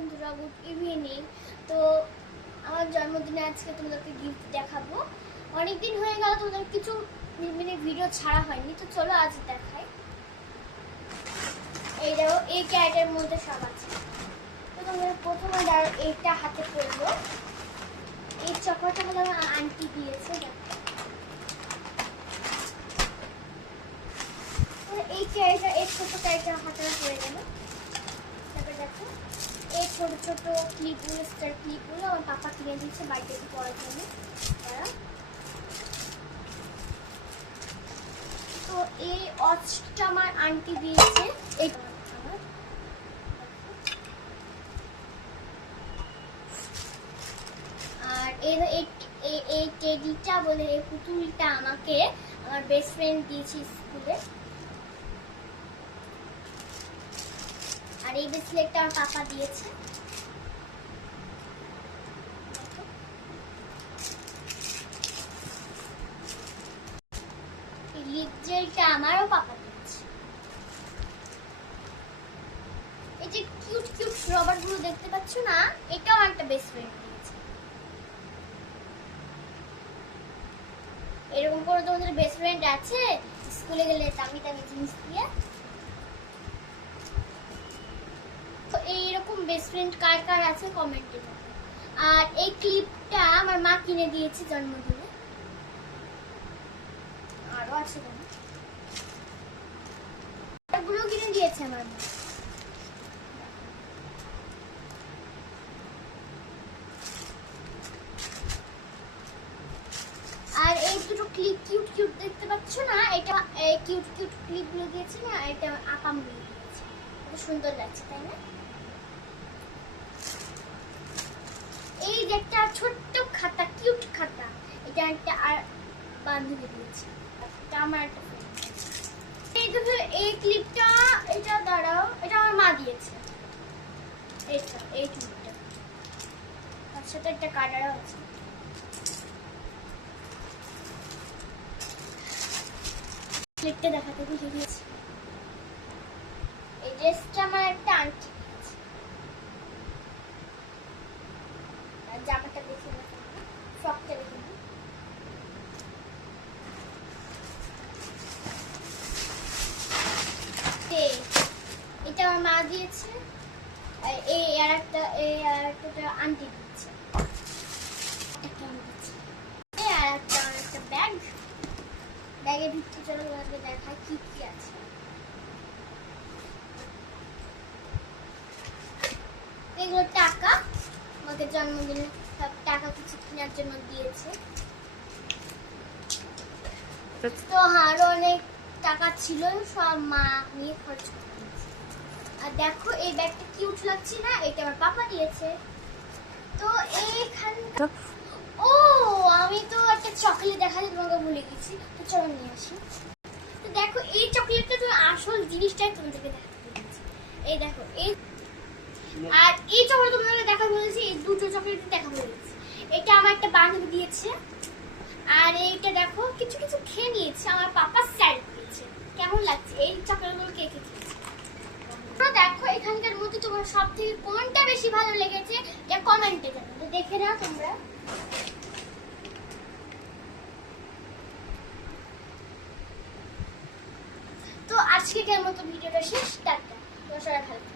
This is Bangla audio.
বন্ধুরা, গুড ইভিনিং। তো আমার জন্মদিনে আজকে তোমাদেরকে গিফট দেখাবো। অনেকদিন হয়ে গেল তোমাদের কিছু ভিডিও ছাড়া হয়নি, তো চলো আজ দেখাই। এই দেখো, এই ক্যারেটের মধ্যে সব আছে। তো তোমাদের প্রথমে এইটা হাতে পড়বো। এই চকলেটটা হলো আমার আন্টি দিয়েছে। দেখো এই ক্যারেটটা, এই ছোট ক্যারেটটা হাতে পড়ে গেল। তারপরে দেখো এই ছোট ছোট ক্লিপগুলো, স্টার ক্লিপগুলো আমার পাপা কিনে দিয়েছে বাড়িতে পড়ার জন্য। তো এই ওয়াচটা আমার আন্টি দিয়েছে। আর এই টেডিটা বলে এই পুতুলটা আমাকে আমার বেস্ট ফ্রেন্ড দিয়েছে স্কুলে। আর এই ব্রেসলেটটা আমার পাপা দিয়েছে। এই লিপ জেলটা আমারও পাপা দিয়েছে। এই যে কিউট কিউট রবার গুলো দেখতে পাচ্ছ না, এটাও একটা বেস্ট ফ্রেন্ড দিয়েছে। এরকম করে তোমাদের বেস্ট ফ্রেন্ড আছে স্কুলে গেলে দামি দামি জিনিস দিয়ে? তো এইরকম বেস্ট ফ্রেন্ড কার কার আছে কমেন্টে বলো। আর এই ক্লিপটা আমার মা কিনে দিয়েছে জন্মদিনে। আরো আছে এগুলো কিনে দিয়েছে আমার মা। আর এই দুটো ক্লিপ কিউট কিউট দেখতে পাচ্ছ না, এটা কিউট কিউট ক্লিপ গুলো দিয়েছে না, এটা আপা মুড়ি দিয়েছে। এটা সুন্দর লাগছে তাই না? এই যে একটা ছোট্ট খাতা, কিউট খাতা, এটা একটা আর বান্ধবী দিয়েছে। এটা আমার একটা ফ্রেন্ড। এই দেখো এই ক্লিপটা, এটা দাঁড়াও, এটা আমার মা দিয়েছে। এটা এই ক্লিপটা, তার সাথে একটা কাটারও আছে। ক্লিপটা দেখাতে ভুলে গেছি। এই ড্রেসটা আমার একটা আন্টি দিয়েছে। আর জামাটা দেখে না, ফ্রকটা দেখে না। এটা আমার মা দিয়েছে। এই আর একটা আন্টি দিয়েছে। এই আর একটা ব্যাগ, ব্যাগের ভিতরে চলো দেখায় কি কি আছে। এগুলো টাকা, আমাকে জন্মদিনে সব টাকা কিছু কেনার জন্য দিয়েছে। তো আরো অনেক টাকা ছিল, সব মা নিয়ে খরচ করেছে। আর দেখো এই ব্যাগটা কিউট লাগছে না, এটা আমার পাপা দিয়েছে। তো এইখানটা ও আমি তো একটা চকলেট দেখাতে তোমাকে ভুলে গেছি, তো চলো নিয়ে আসি। তো দেখো এই চকলেটটা তো আসল জিনিসটাই তোমাদেরকে দেখাতে বলেছি। এই দেখো এই, আর এই চকলেট তোমাদেরকে দেখা বলেছি, এই দুটো চকলেট দেখা বলেছি। এটা আমার একটা বান্ধবী দিয়েছে। আর এইটা দেখো কিছু কিছু খেয়ে নিয়েছে, আমার পাপা স্যার দিয়েছে। কেমন লাগছে এই চকলেটগুলো কে কে খেয়েছে? দেখো এখানকার মধ্যে তোমার সব থেকে কোনটা বেশি ভালো লেগেছে এটা কমেন্টে জানাও, দেখে নাও তোমরা। তো আজকের মতো ভিডিওটা শেষ। টাটা, তোমরা সবাই ভালো।